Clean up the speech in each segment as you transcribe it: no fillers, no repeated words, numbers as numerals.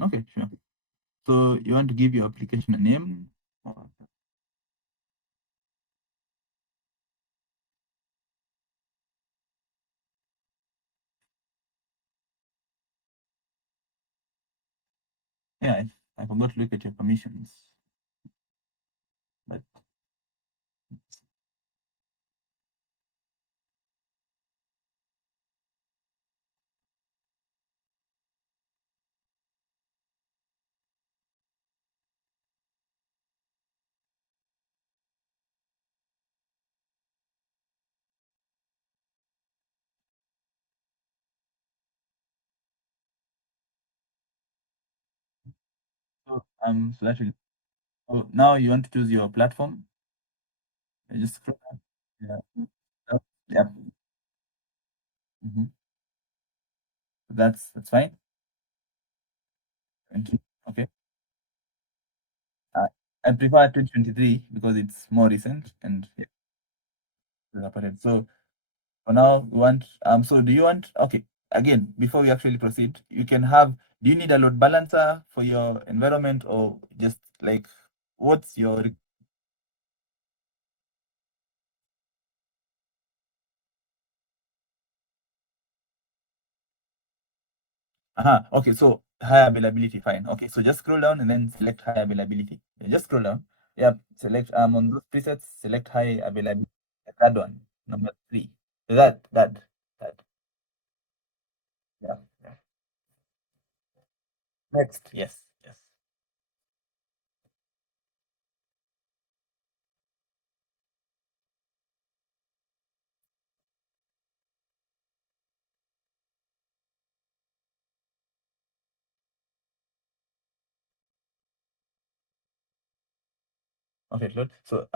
Okay, sure. So you want to give your application a name? Yeah, I forgot to look at your permissions, but so that will. Oh, now you want to choose your platform. You just scroll down. Yeah. Yep. Mhm. That's fine. Okay. Uh, I prefer 2023 because it's more recent and yeah, it's apparent. So for now, we want. So do you want? Okay. Again, before we actually proceed, you can have. Do you need a load balancer for your environment or just like what's your? Okay, so high availability, fine. Okay, so just scroll down and then select high availability. Yeah, just scroll down. Yeah, select on those presets, select high availability. That one, number three. So that. Yeah, yeah. Next. Yes, yes. Okay, load. So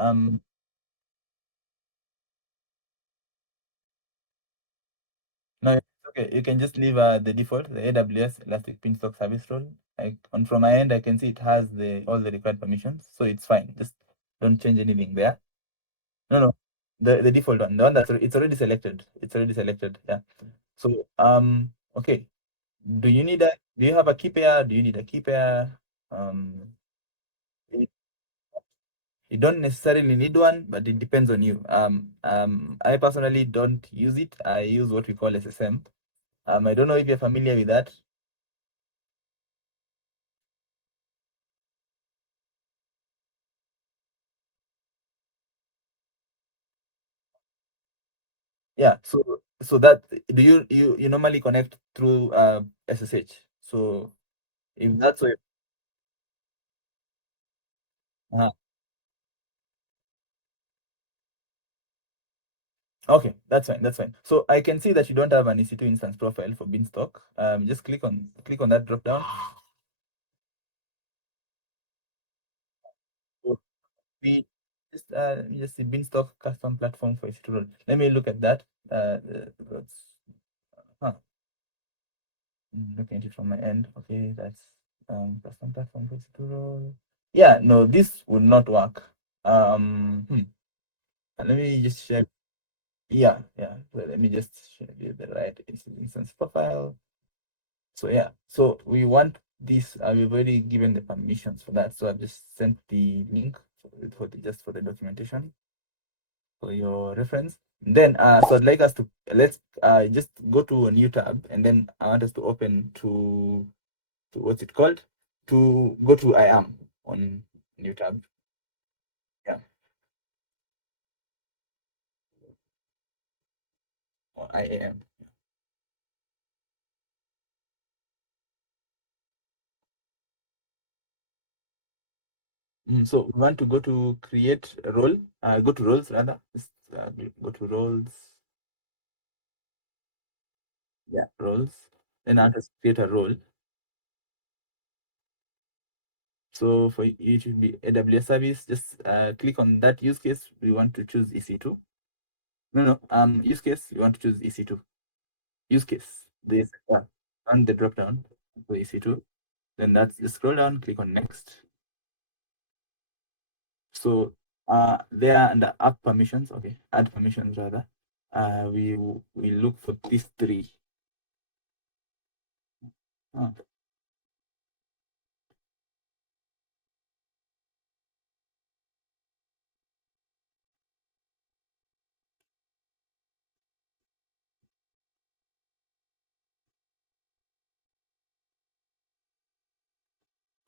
no, it's okay. You can just leave the default, the AWS Elastic Beanstalk service role. On from my end, I can see it has the all the required permissions, so it's fine. Just don't change anything there. No, no, the default one, the one it's already selected. It's already selected. Yeah. So okay. Do you have a key pair? Do you need a key pair? You you don't necessarily need one, but it depends on you. I personally don't use it. I use what we call SSM. I don't know if you're familiar with that. Yeah. So that do you normally connect through SSH? So if that's what, uh, okay, that's fine. That's fine. So I can see that you don't have an EC2 instance profile for Beanstalk. Just click on that drop down. So we just see Beanstalk custom platform for EC2 role. Let me look at that. Huh, looking at it from my end. Okay, that's custom platform for EC2 role. Yeah, no, this would not work. Let me just share. Yeah, yeah. Let me just show you the right instance profile. So yeah, so we want this. We've already given the permissions for that. So I've just sent the link just for the documentation for your reference. Then so I'd like us to let's just go to a new tab, and then I want us to open to what's it called? To go to IAM on new tab. Yeah, or IAM. So we want to go to create a role, go to roles rather. Just, go to roles. Yeah, roles. Then I want to create a role. So for you to be AWS service, just click on that use case. We want to choose EC2. No, no. Use case. We want to choose EC2. Use case. This on the drop down for EC2. Then that's just scroll down. Click on next. So there under app permissions. Okay, add permissions rather. We look for these three.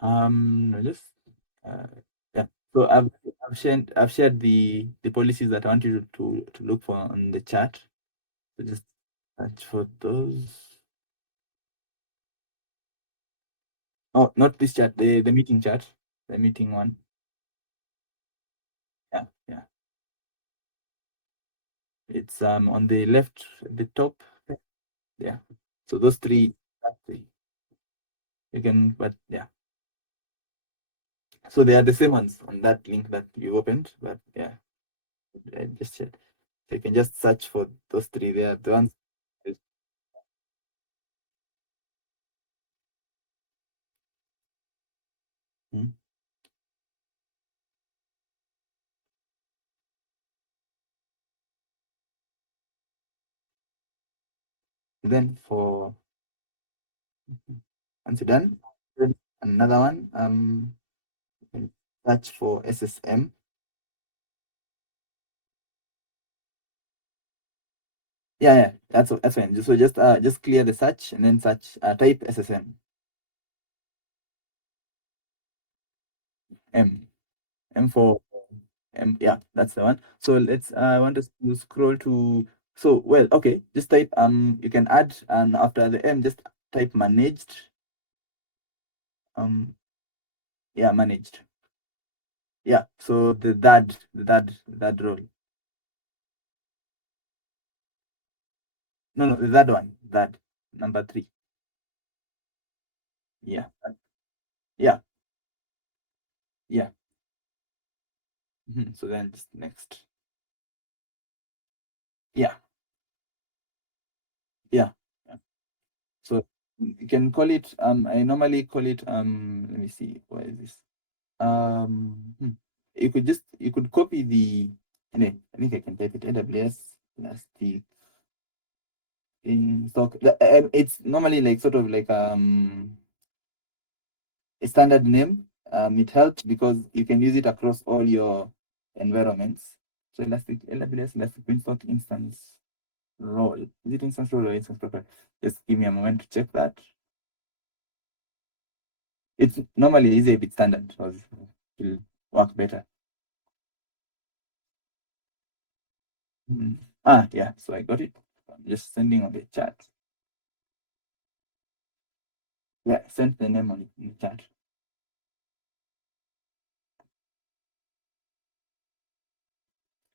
Just uh, yeah. So I've shared the policies that I want you to look for on the chat. So just search for those. Oh, not this chat, the meeting chat, the meeting one. Yeah, yeah. It's on the left, the top. Yeah. So those three, you can, but yeah. So they are the same ones on that link that you opened, but yeah, I just shared. So you can just search for those three. They are the ones. Hmm. Then for once you're done, then another one. You can search for SSM. Yeah, yeah, that's fine. So just clear the search and then search type SSM M for yeah, that's the one. So let's I want us to scroll to, so well, okay, just type you can add, and after the M just type managed. Yeah, managed. Yeah, so the third role. No, the third one, that number 3. Yeah, yeah, yeah. So then just next. Yeah, yeah, yeah. So you can call it, I normally call it, let me see, what is this? You could copy the, I think I can type it, AWS Elastic Beanstalk. It's normally like sort of like a standard name. It helps because you can use it across all your environments. So AWS Elastic Beanstalk instance role. Is it instance role or instance profile? Just give me a moment to check that. It's normally is a bit standard, so it will work better. Yeah, so I got it. I'm just sending on the chat. Yeah, send the name on the chat.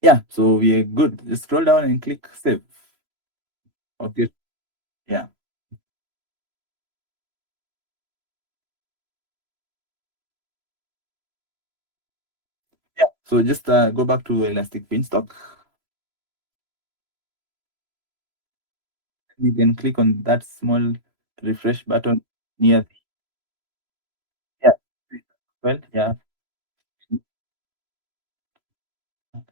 Yeah, so we are good. Just scroll down and click save. Okay. Yeah. Yeah. So just go back to Elastic Beanstalk. You can click on that small refresh button near. Yeah. Well, yeah.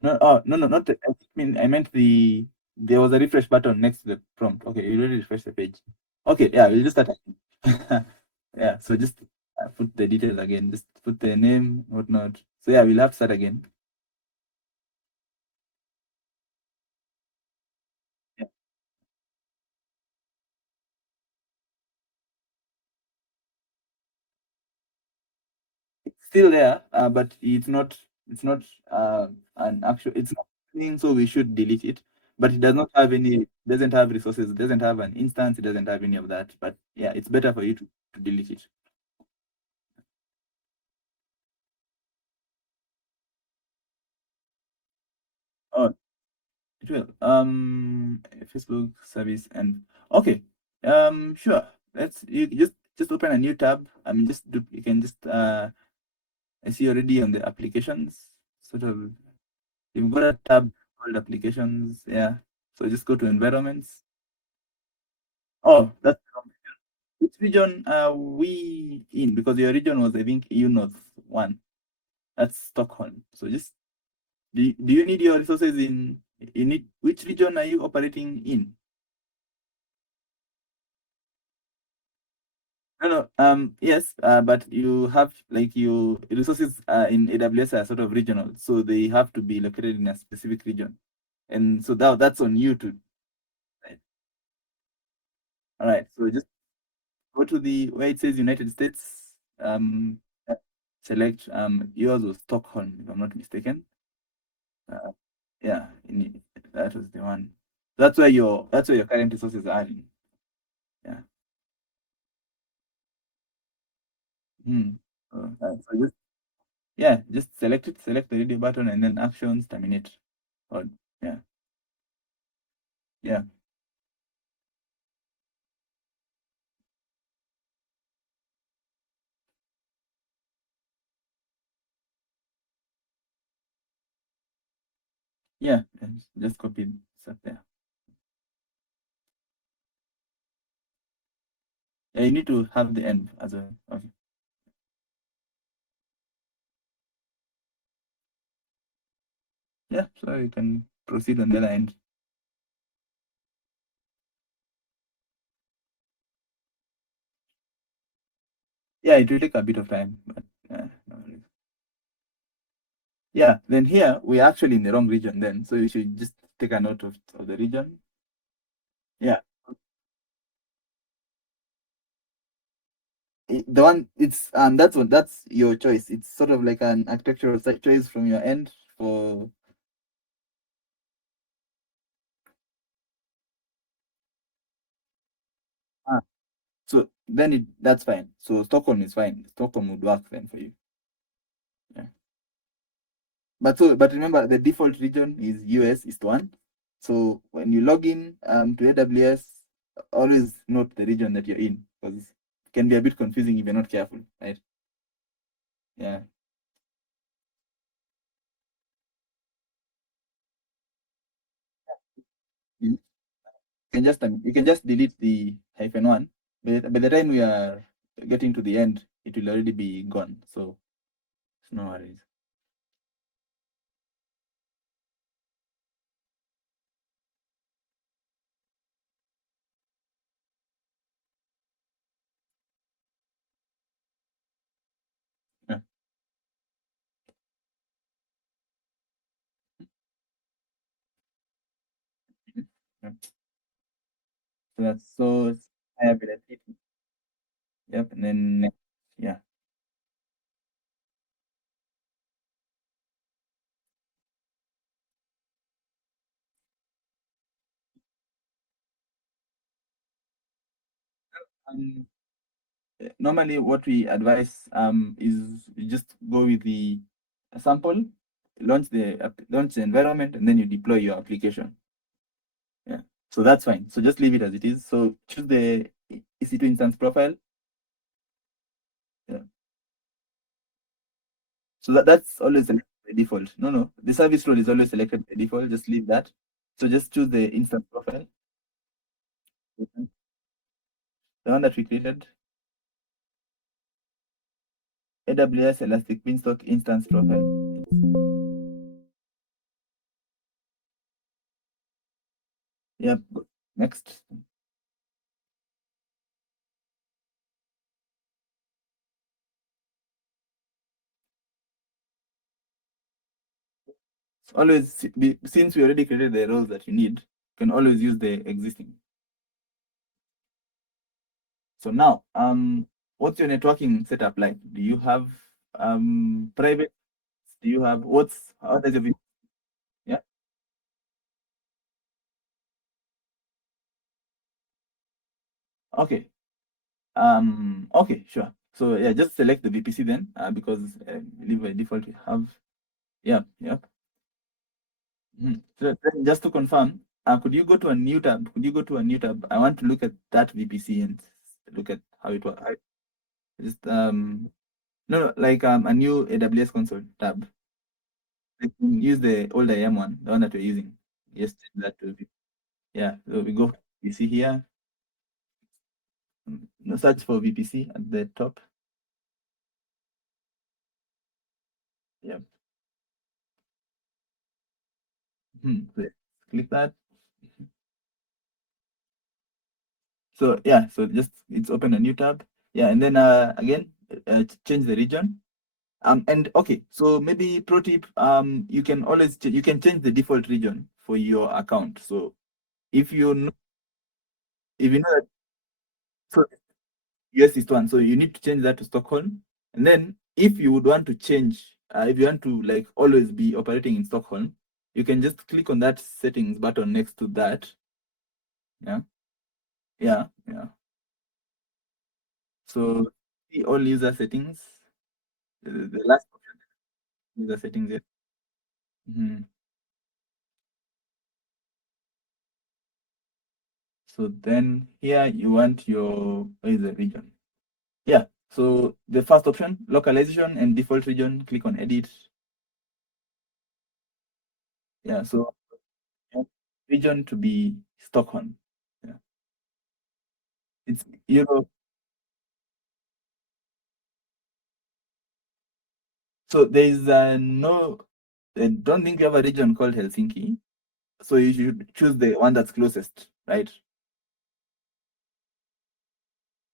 No, oh, no, no, not the, I meant there was a refresh button next to the prompt. Okay, you already refresh the page. Okay, yeah, we'll just start again. Yeah, so just put the details again. Just put the name, whatnot. So yeah, we'll have to start again. Yeah. It's still there, but it's not an actual, it's not thing, so we should delete it. But it doesn't have resources, it doesn't have an instance, it doesn't have any of that. But yeah, it's better for you to delete it. Oh, it will. Facebook service and okay. Sure. Let's you just open a new tab. I mean, you can just I see already on the applications. Sort of, you've got a tab called applications. Yeah. So just go to environments. Oh, that's which region are we in? Because your region was, I think, EU North 1. That's Stockholm. So just do you need your resources in it? Which region are you operating in? No, no. Yes, but you have like you resources in AWS are sort of regional, so they have to be located in a specific region, and so that's on you to. Right. All right. So just go to the where it says United States. um, select yours was Stockholm, if I'm not mistaken. Uh, yeah, that was the one. That's where your current resources are in. Yeah. Hmm. So just select it, select the radio button, and then actions terminate. Or yeah, yeah, yeah. And just copy stuff there. Yeah, you need to have the end as a. Okay. Yeah, so you can proceed on the other end. Yeah, it will take a bit of time, but no worries. Yeah, then here we're actually in the wrong region then, so you should just take a note of the region. Yeah, the one that's your choice. It's sort of like an architectural choice from your end for. Ah, so then that's fine. So Stockholm is fine. Stockholm would work then for you. Yeah. But remember the default region is US East 1. So when you log in to AWS, always note the region that you're in because it can be a bit confusing if you're not careful, right? Yeah. You you can just delete the -1. By the time we are getting to the end, it will already be gone. So no worries. Yeah. Yeah. So that's so I have it. Yep. And then yeah. Um, Normally what we advise is you just go with the sample, launch the environment, and then you deploy your application. Yeah, so that's fine. So just leave it as it is. So choose the EC2 instance profile. Yeah. So that's always selected by default. No, the service role is always selected by default. Just leave that. So just choose the instance profile, the one that we created, AWS Elastic Beanstalk instance profile. Yep. Next. Always since we already created the roles that you need, you can always use the existing. So now, what's your networking setup like? Do you have private? Do you have how does your yeah? Okay. Okay, sure. So yeah, just select the VPC then, because I believe by default you have. Yeah. So then just to confirm, could you go to a new tab? Could you go to a new tab? I want to look at that VPC and look at how it works. Just no, like a new AWS console tab. You can use the old IAM one, the one that we're using. Yes, that will be. Yeah, so we go VPC here. No, search for VPC at the top. Yeah. So click that. So yeah, so just it's open a new tab. Yeah, and then again change the region. And okay, so maybe pro tip, you can always you can change the default region for your account. So if you know, if you know that, so yes, it's one. So you need to change that to Stockholm. And then if you would want to change, if you want to like always be operating in Stockholm, you can just click on that settings button next to that. Yeah, yeah. So see all user settings, the last option, user settings. Yeah. Mhm. So then here you want your, where is the region? Yeah. So the first option, localization and default region, click on edit. Yeah. So region to be Stockholm. Yeah. It's Europe. So there is no, I don't think you have a region called Helsinki. So you should choose the one that's closest, right?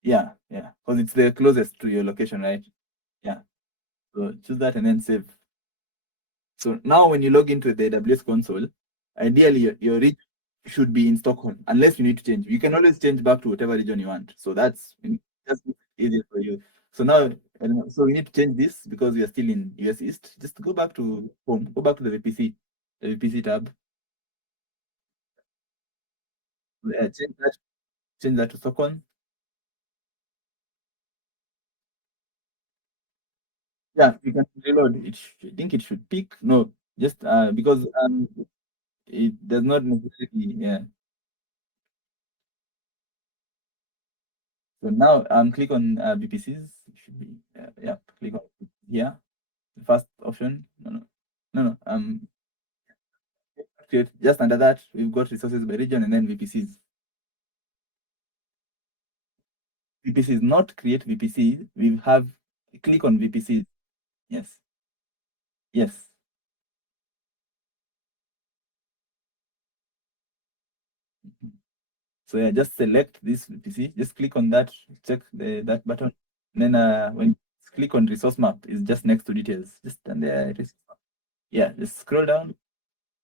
Yeah. Because it's the closest to your location, right? Yeah. So choose that and then save. So now when you log into the AWS console, ideally your region should be in Stockholm, unless you need to change. You can always change back to whatever region you want. So that's easier for you. So now, so we need to change this because we are still in US East. Just go back to home, go back to the VPC tab. Change that to Stockholm. Yeah, you can reload. I think it should pick. No, just because it does not necessarily. Yeah. So now click on VPCs. It should be yeah. Click on here. The first option. No. Create just under that we've got resources by region and then VPCs. VPCs, not create VPC. We have click on VPCs. Yes. Yes. So yeah, just select this VPC. Just click on that. Check that button. And then when you click on resource map, it's just next to details. Just and there it is. Yeah, just scroll down.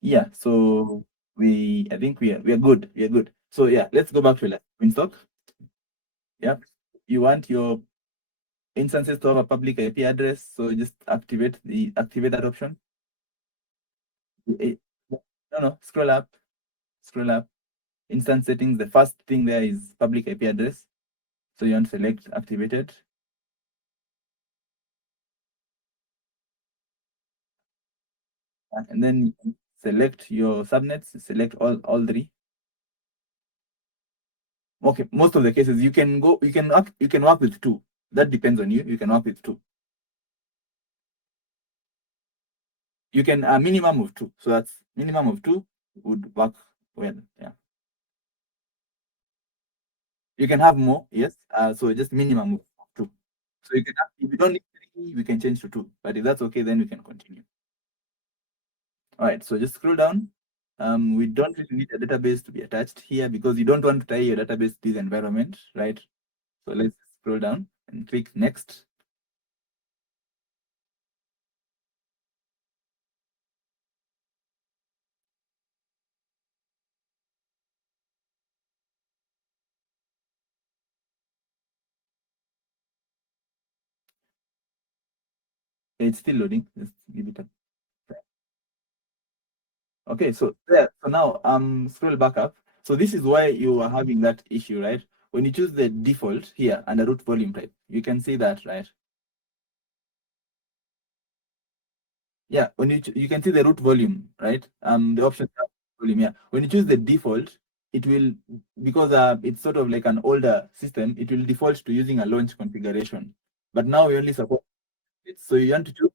Yeah, so I think we are good. We are good. So yeah, let's go back to Elastic Beanstalk. Yeah. You want your instances to have a public IP address, so just activate that option. No, scroll up. Instance settings, the first thing there is public IP address. So you want to select activated. And then select your subnets, select all three. Okay, most of the cases you can work with two. That depends on you. You can work with two. You can a minimum of two. So that's minimum of two would work well. Yeah. You can have more, yes. So just minimum of two. So you can have, if you don't need three, we can change to two. But if that's okay, then we can continue. All right, so just scroll down. We don't really need a database to be attached here because you don't want to tie your database to this environment, right? So let's scroll down and click next. It's still loading. Just give it a. Okay, so there. So now scroll back up. So this is why you are having that issue, right? When you choose the default here under root volume type, you can see that, right? Yeah, when you can see the root volume, right? The option volume. Yeah, when you choose the default, it will, because it's sort of like an older system, it will default to using a launch configuration. But now we only support it, so you want to choose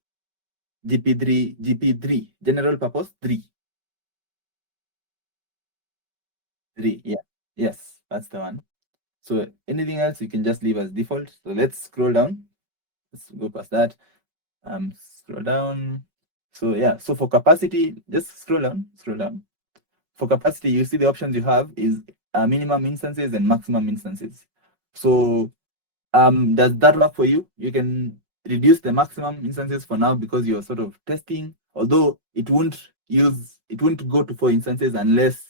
GP3 general purpose 3. Yeah, yes, that's the one. So anything else you can just leave as default. So let's scroll down. Let's go past that. Scroll down. So yeah, so for capacity, just scroll down. For capacity, you see the options you have is minimum instances and maximum instances. So does that work for you? You can reduce the maximum instances for now because you're sort of testing, although it won't go to 4 instances unless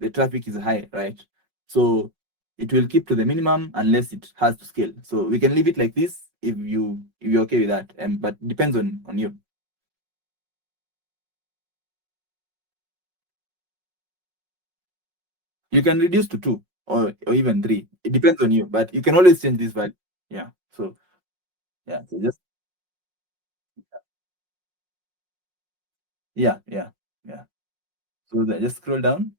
the traffic is high, right? So it will keep to the minimum unless it has to scale. So we can leave it like this if you're okay with that. But depends on you. You can reduce to 2 or even 3. It depends on you, but you can always change this value. Yeah. So yeah. So just yeah. So just scroll down.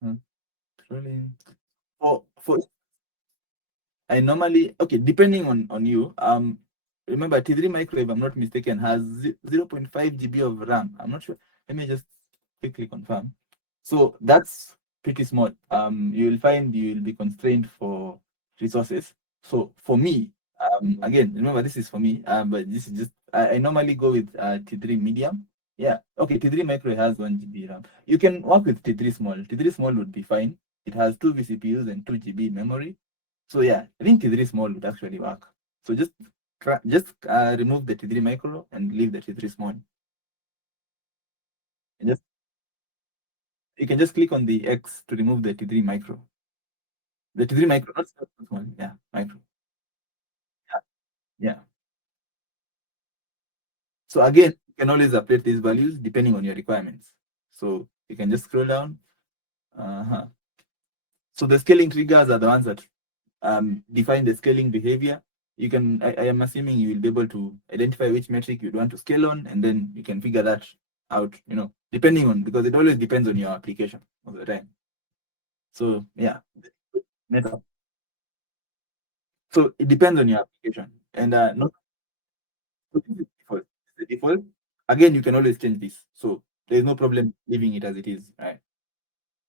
Hmm, Scrolling. For I normally, okay, depending on you. Remember T3 micro, if I'm not mistaken, has 0.5 GB of RAM. I'm not sure. Let me just quickly confirm. So that's pretty small. You will find you will be constrained for resources. So for me, again, remember this is for me. But this is just I normally go with T3 medium. Yeah. Okay, T3 micro has 1 GB RAM. You can work with T3 small. T3 small would be fine. It has 2 vCPUs and 2 GB memory. So yeah, I think T3 small would actually work. So just remove the T3 micro and leave the T3 small. And just you can just click on the X to remove the T3 micro. The T3 micro, not small, yeah, micro. Yeah, yeah. So again, you can always update these values depending on your requirements. So you can just scroll down. Uh-huh. So the scaling triggers are the ones that define the scaling behavior. I am assuming you will be able to identify which metric you'd want to scale on, and then you can figure that out, depending on, because it always depends on your application of the time. So yeah, meta. So it depends on your application. And not so this is default. The default. Again, you can always change this. So there's no problem leaving it as it is. Right.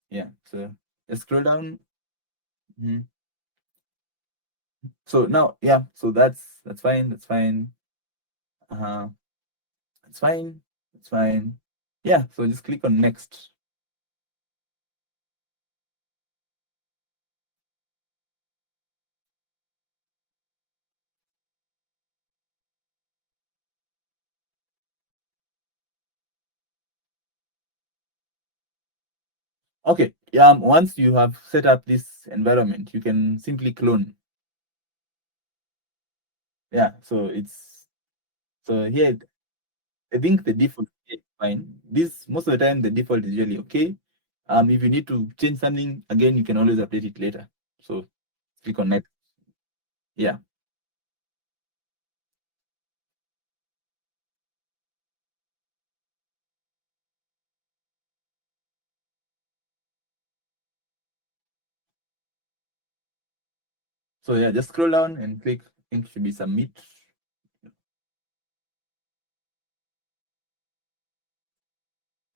Yeah. So let's scroll down. Mhm. So now, yeah, so that's fine. That's fine. Uh-huh. It's fine. It's fine. Yeah, so just click on next. Okay. Once you have set up this environment, you can simply clone. Yeah, so here I think the default is fine. This most of the time the default is usually okay. If you need to change something again, you can always update it later. So click on next. Yeah. So yeah, just scroll down and click. I think it should be submit.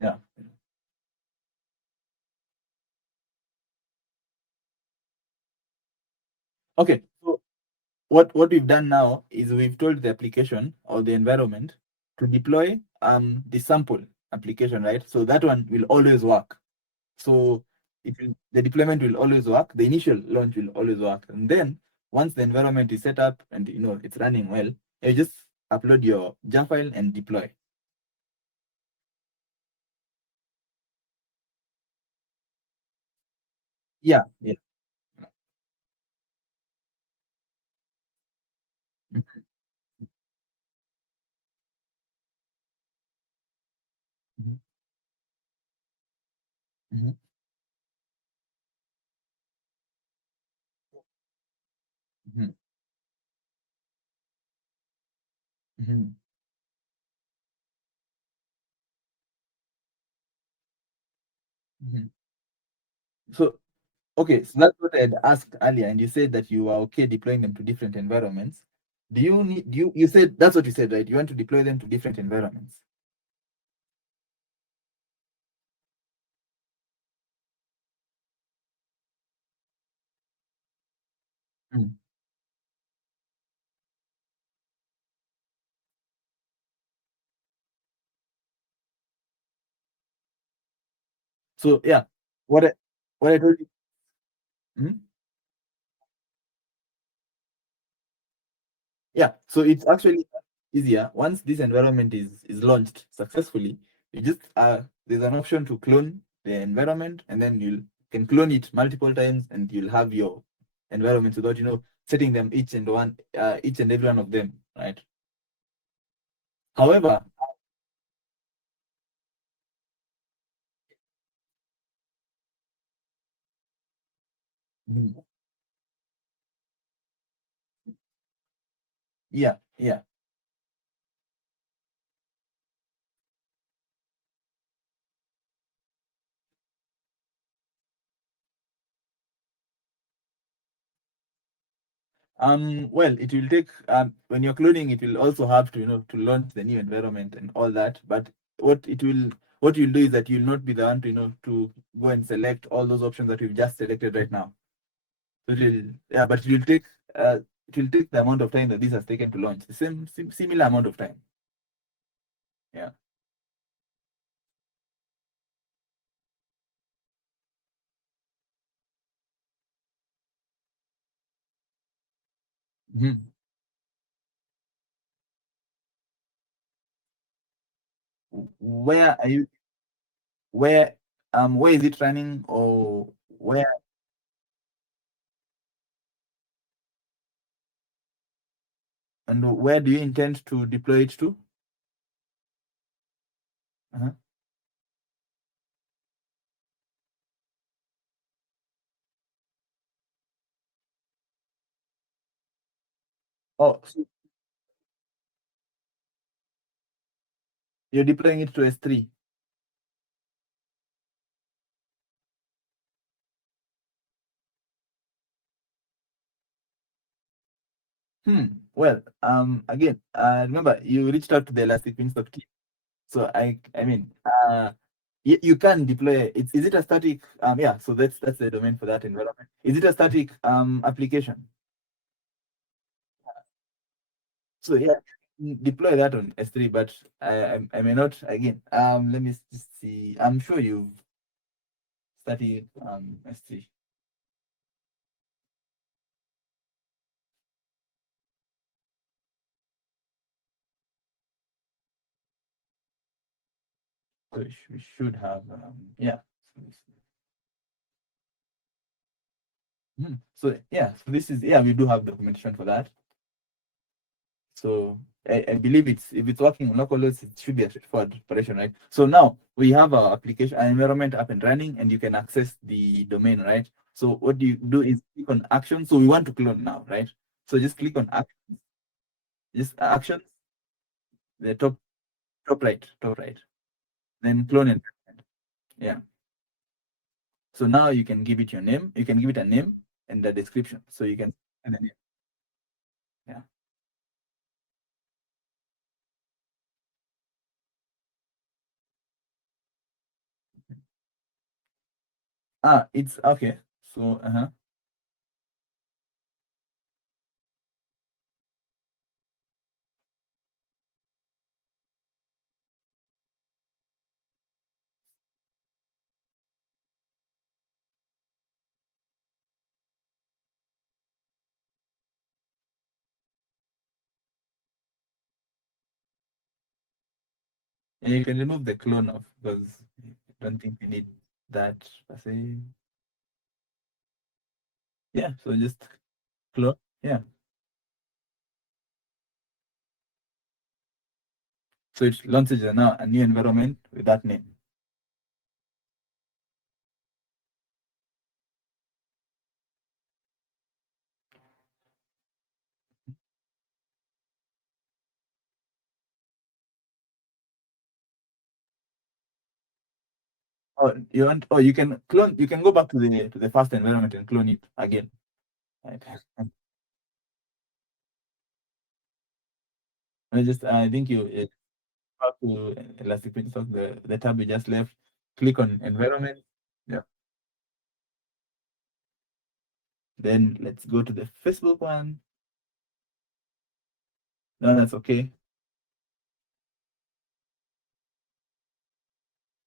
Yeah. Okay. So what we've done now is we've told the application or the environment to deploy the sample application, right? So that one will always work. So the deployment will always work. The initial launch will always work, and then once the environment is set up and it's running well, you just upload your jar file and deploy. Yeah, yeah. Mhm, mhm, mhm, mhm, mhm, mhm. So okay, so that's what I had asked earlier, and you said that you are okay deploying them to different environments. You said that's what you said, right? You want to deploy them to different environments. Mm. So yeah, what I told you. Mhm. Yeah, so it's actually easier. Once this environment is launched successfully, you just there's an option to clone the environment, and then you can clone it multiple times, and you'll have your environment without setting them each and every one of them, right? However, mhm, yeah, yeah. Well, it will take when you're cloning, it will also have to to launch the new environment and all that. But what it will what you'll do is that you'll not be the one to to go and select all those options that we've just selected right now. So it will, yeah, but it will take the amount of time that this has taken to launch, the similar amount of time. Yeah. Mhm. Where are you? Where where is it running, or where? And where do you intend to deploy it to? Uh-huh. Oh, so you're deploying it to S3. Hmm. Well, again, remember you reached out to the Elastic Beanstalk team. So I mean, you can deploy it. Is it a static? Yeah. So that's the domain for that environment. Is it a static application? So yeah, deploy that on S3. But I may not. Again, let me just see. I'm sure you've studied S3. So we should have yeah. So yeah, so this is, yeah, we do have documentation for that. So I believe if it's working on localhost, it should be a straightforward operation, right? So now we have our application, our environment up and running, and you can access the domain, right? So what you do is click on action. So we want to clone now, right? So just click on action, just action, the top right, then clone environment. Yeah. So now you can give it your name. You can give it a name and the description. So you can, and then yeah. It's okay. So and you can remove the clone off because I don't think we need that per se. Yeah, so just clone. Yeah. So it launches now a new environment with that name. You can clone, you can go back to the first environment and clone it again. Right. I think you back to Elastic Beanstalk, the tab you just left, click on environment. Yeah. Then let's go to the Facebook one. No, that's okay.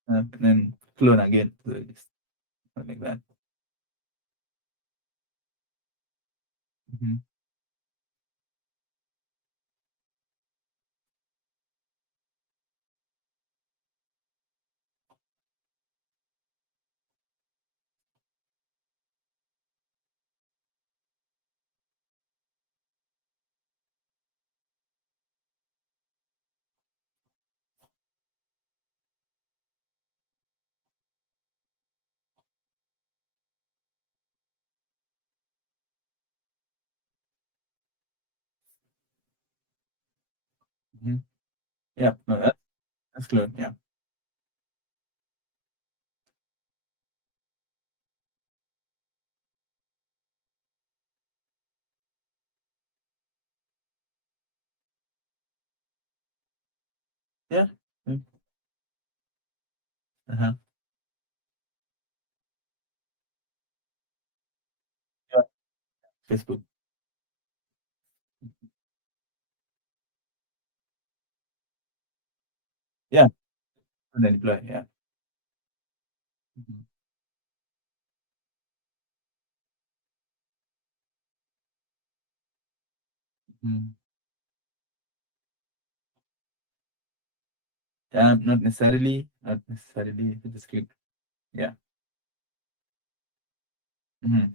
And then clone again. So just like that. Mhm. Mhm. Yeah, no, that's clear. Yeah. Yeah. Mm. Uh-huh. Yeah. Facebook. Yeah. And then deploy. Yeah. Mhm. Mhm. Yeah, not necessarily. Not necessarily. Just click. Yeah. Mhm.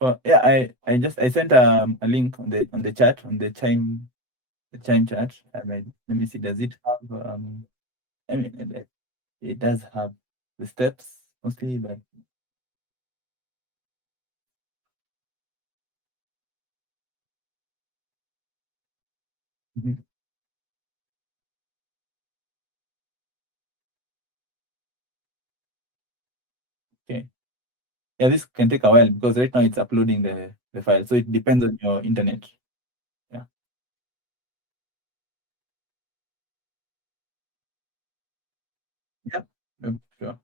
Well, yeah, I sent a link on the chat on the chime chat. I mean, let me see. Does it have I mean it does have the steps mostly, but mhm. Okay. Yeah, this can take a while because right now it's uploading the file. So it depends on your internet. Yeah. Yeah. Sure.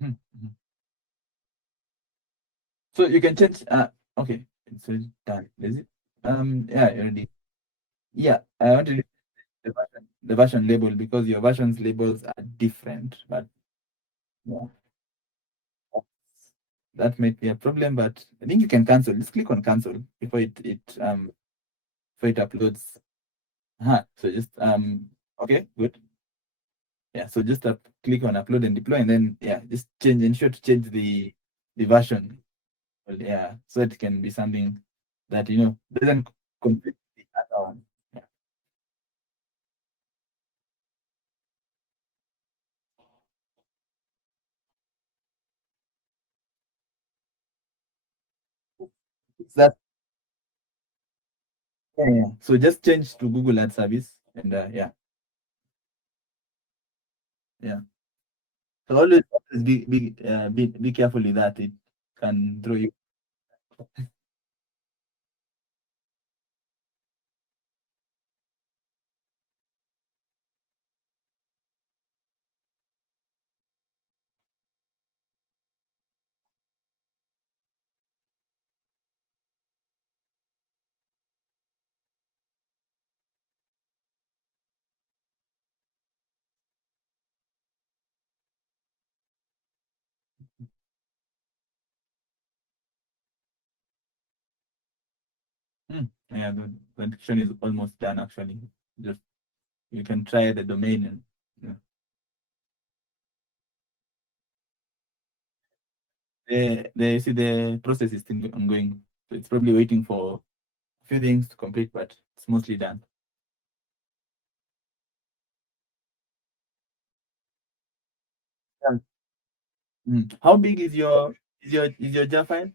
Mhm. Mhm. So you can change okay. It's already done, is it? Yeah, already. Yeah, I want to the version label because your version's labels are different, but yeah, that might be a problem, but I think you can cancel. Just click on cancel before it uploads. So just okay, good. Yeah, so just click on upload and deploy, and then yeah, just ensure to change the version. Well, yeah, so it can be something that doesn't conflict with the other one. Yeah. It's that yeah. So just change to Google Ad Service, and yeah, yeah. So always be careful with that. It can throw you. Yeah, the encryption is almost done actually. Just you can try the domain and yeah. The see the process is still ongoing. So it's probably waiting for a few things to complete, but it's mostly done. Yeah. How big is your jar file?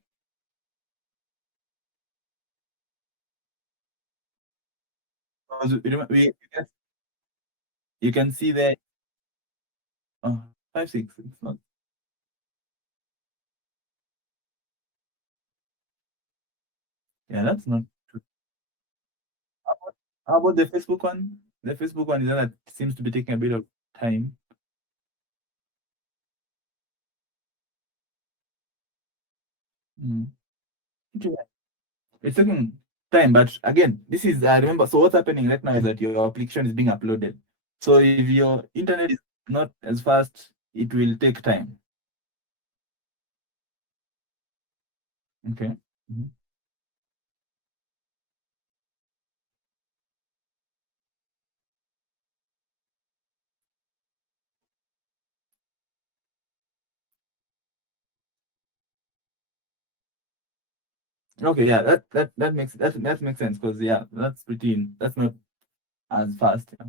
because you can see there, 5 6. It's not. Yeah, that's not true. How about the Facebook one? The Facebook one is the one that seems to be taking a bit of time. Mm. Okay. It's taking time, but again, this is remember. So what's happening right now is that your application is being uploaded. So if your internet is not as fast, it will take time. Okay. Mhm. Okay, yeah, that makes sense because yeah, that's not as fast. Yeah.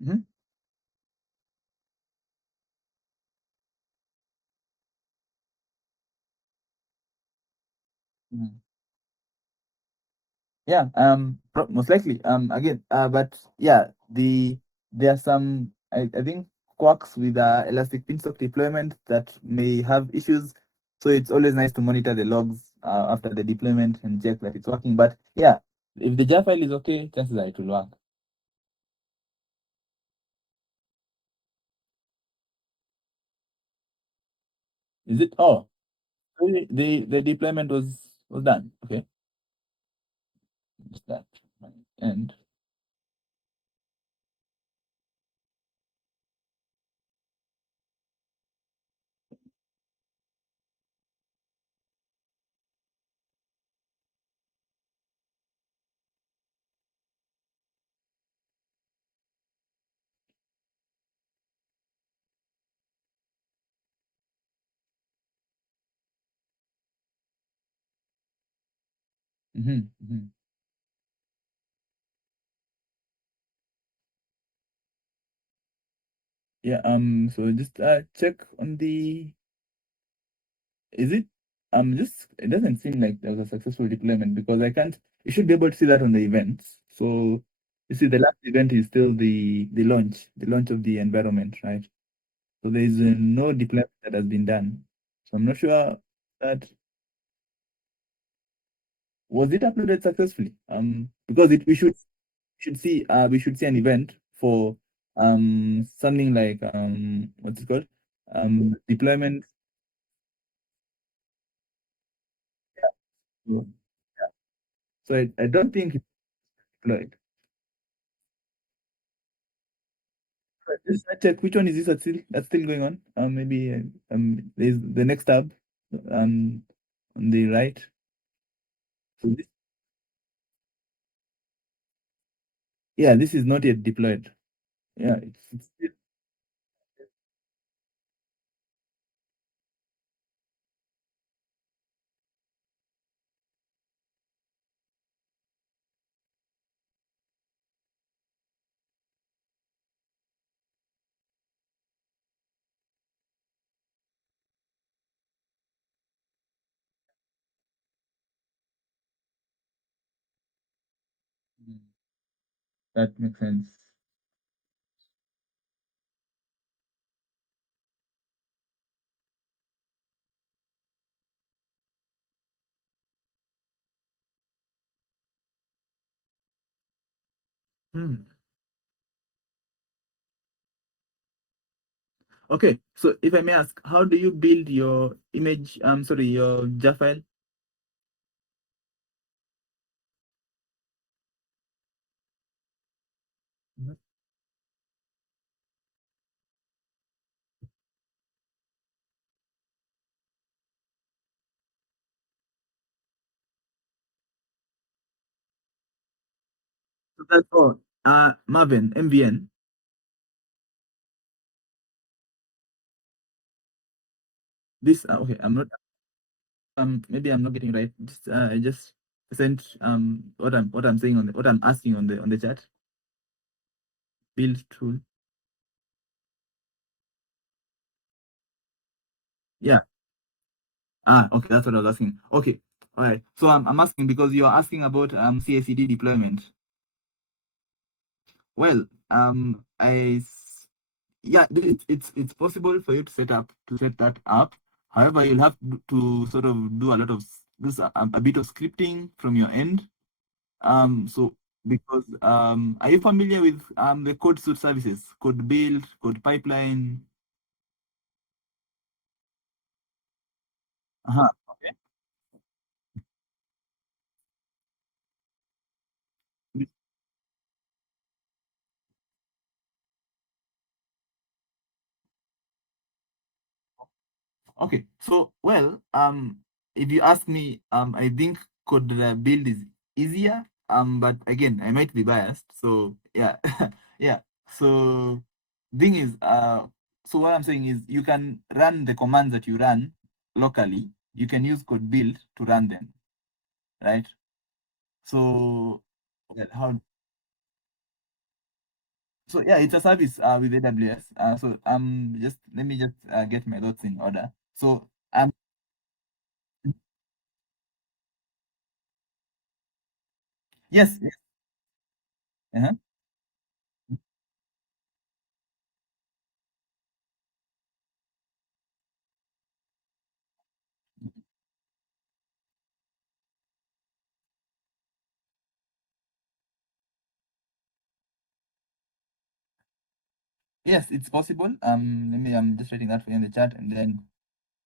Mhm. Mhm. Yeah, most likely. Again, but yeah, there are some I think quirks with Elastic Beanstalk deployment that may have issues. So it's always nice to monitor the logs after the deployment and check that it's working. But yeah, if the jar file is okay, chances are it will work. Is it? Oh, so the deployment was done. Okay, it's that. And mhm, mhm. Yeah. So just check on the. Is it? Just it doesn't seem like there was a successful deployment because I can't. You should be able to see that on the events. So you see, the last event is still the launch of the environment, right? So there is no deployment that has been done. So I'm not sure that was it uploaded successfully. Because we should see an event for something like what's it called deployment. So, so I don't think it's deployed. Just check which one is this that's still going on. Maybe there's the next tab um on the right. So this Yeah, this is not yet deployed. Yeah, it's Mm. That makes sense. Hmm. Okay, so if I may ask, how do you build your image? Sorry, your jar file. Mhm. So that's all. Marvin, MVN. This okay. I'm not. Maybe I'm not getting it right. I just sent what I'm saying on what I'm asking on the chat. Build tool. Yeah. Okay. That's what I was asking. Okay. All right. So I'm asking because you're asking about CI/CD deployment. Well, yeah, it's possible for you to set that up. However, you'll have to sort of do a lot of a bit of scripting from your end. So because are you familiar with the code suite services, code build, code pipeline? Uh-huh. Okay. Okay, so well, if you ask me, I think code build is easier. But again, I might be biased. So yeah, yeah. So thing is, so what I'm saying is, you can run the commands that you run locally. You can use code build to run them, right? So well, how? So yeah, it's a service with AWS. So just let me just get my thoughts in order. So yes, yes. Uh-huh. Yes, it's possible. Let me. I'm just writing that for you in the chat, and then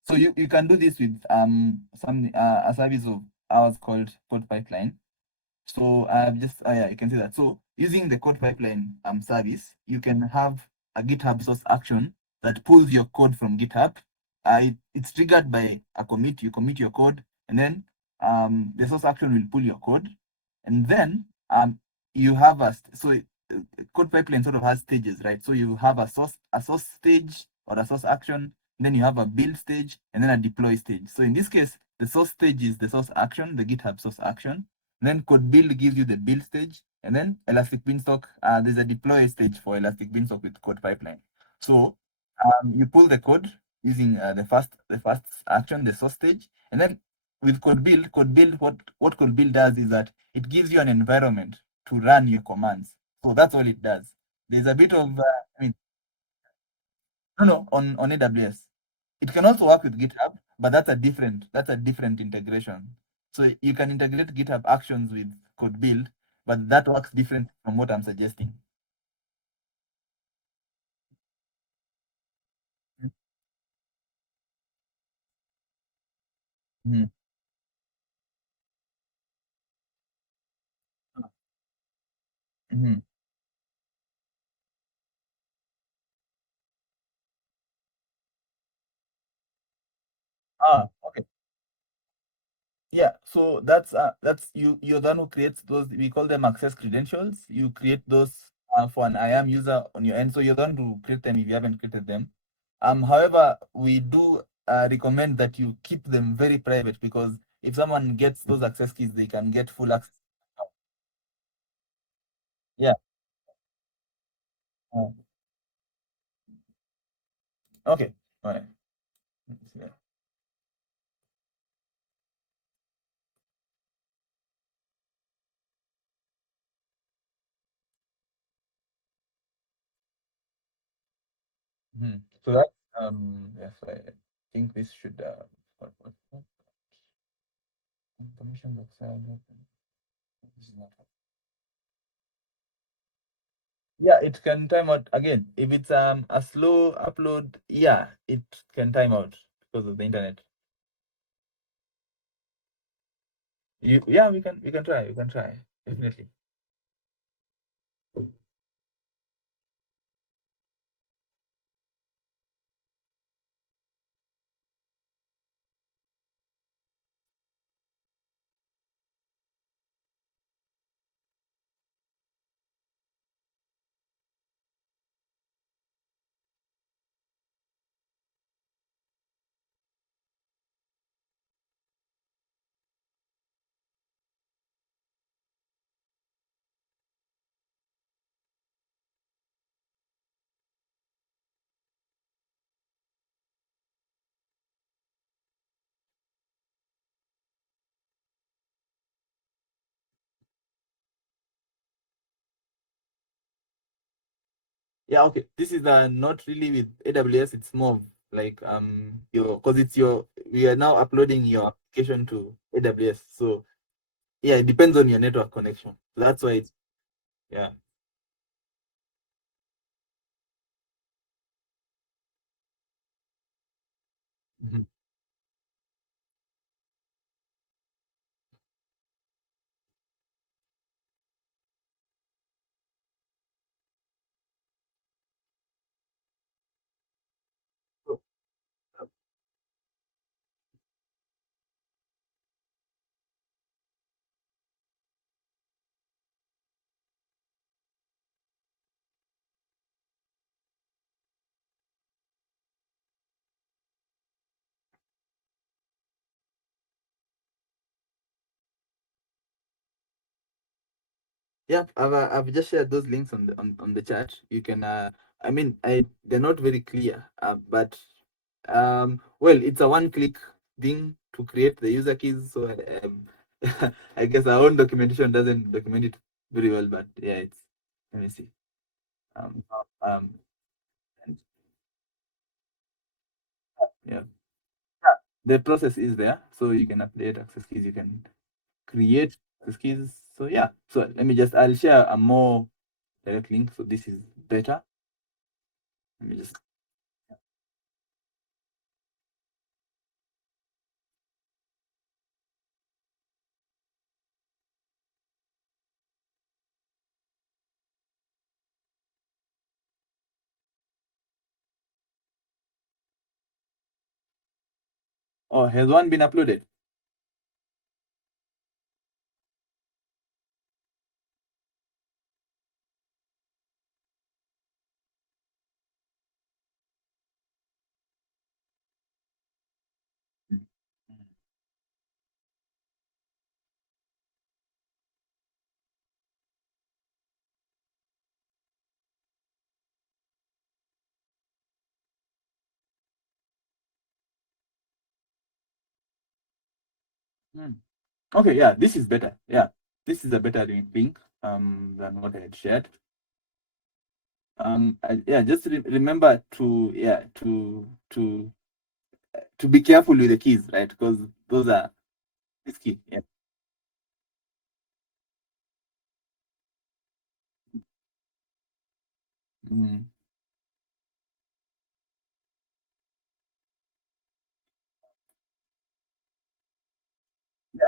so you can do this with some a service of ours called Code Pipeline. So just yeah, you can see that. So using the code pipeline service, you can have a GitHub source action that pulls your code from GitHub. It's triggered by a commit. You commit your code, and then the source action will pull your code, and then you have code pipeline sort of has stages, right? So you have a source stage or a source action, then you have a build stage, and then a deploy stage. So in this case, the source stage is the source action, the GitHub source action. Then code build gives you the build stage, and then Elastic Beanstalk, there's a deploy stage for Elastic Beanstalk with code pipeline. So you pull the code using the first action, the source stage, and then with code build, what code build does is that it gives you an environment to run your commands. So that's all it does. There's a bit of I mean, no, on AWS. It can also work with GitHub, but that's a different integration. So you can integrate GitHub Actions with code build, but that works different from what I'm suggesting. Mhm. Mhm. Okay. Yeah, so that's you. You're the one who creates those. We call them access credentials. You create those for an IAM user on your end. So you're the one to create them if you haven't created them. However, we do recommend that you keep them very private because if someone gets those access keys, they can get full access. Yeah. uh, Okay. All right. Yeah. So that yes, I think this should what permissions outside. This is not. Yeah, it can time out again. If it's a slow upload, yeah, it can time out because of the internet. Yeah, we can try. We can try. Definitely. Yeah, okay. This is not really with AWS, it's more of like your because it's your we are now uploading your application to AWS. So yeah, it depends on your network connection. That's why it's yeah. Mhm. So, yeah, I've just shared those links on the chat. You can I mean they're not very clear, but well, it's a one-click thing to create the user keys. So I guess our own documentation doesn't document it very well, but yeah, it's let me see. Um, um, yeah, the process is there, so you can update access keys. You can create access keys. So yeah, so let me just I'll share a more direct link. So this is better. Let me just oh, has one been uploaded? Hmm. Okay, yeah, this is better. Yeah, this is a better link than what I had shared. Yeah, just remember to yeah to be careful with the keys, right? Because those are risky. Yeah. Mm.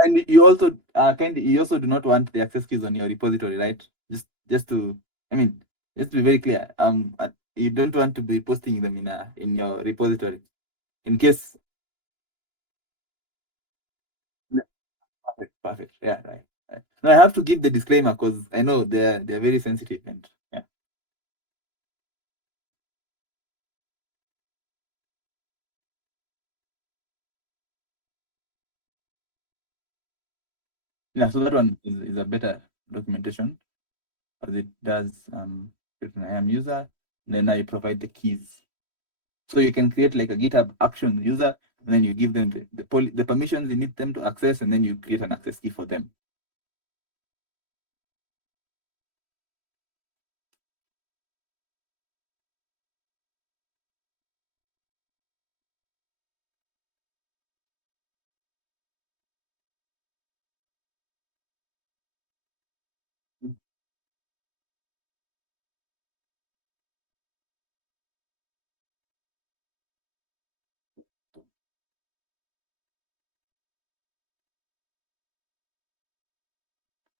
And you also you also do not want the access keys on your repository, right? Just to I mean just to be very clear. You don't want to be posting them in your repository in case Perfect. Yeah, right. Right. No, I have to give the disclaimer because I know they're very sensitive and yeah. Yeah, so that one is a better documentation as it does create an IAM user, and then I provide the keys. So you can create like a GitHub action user, and then you give them the permissions you need them to access, and then you create an access key for them.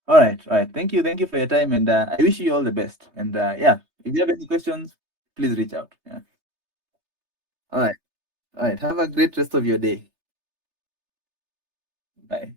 All right, all right. Thank you for your time, and I wish you all the best. And yeah, if you have any questions, please reach out. Yeah. All right, all right. Have a great rest of your day. Bye.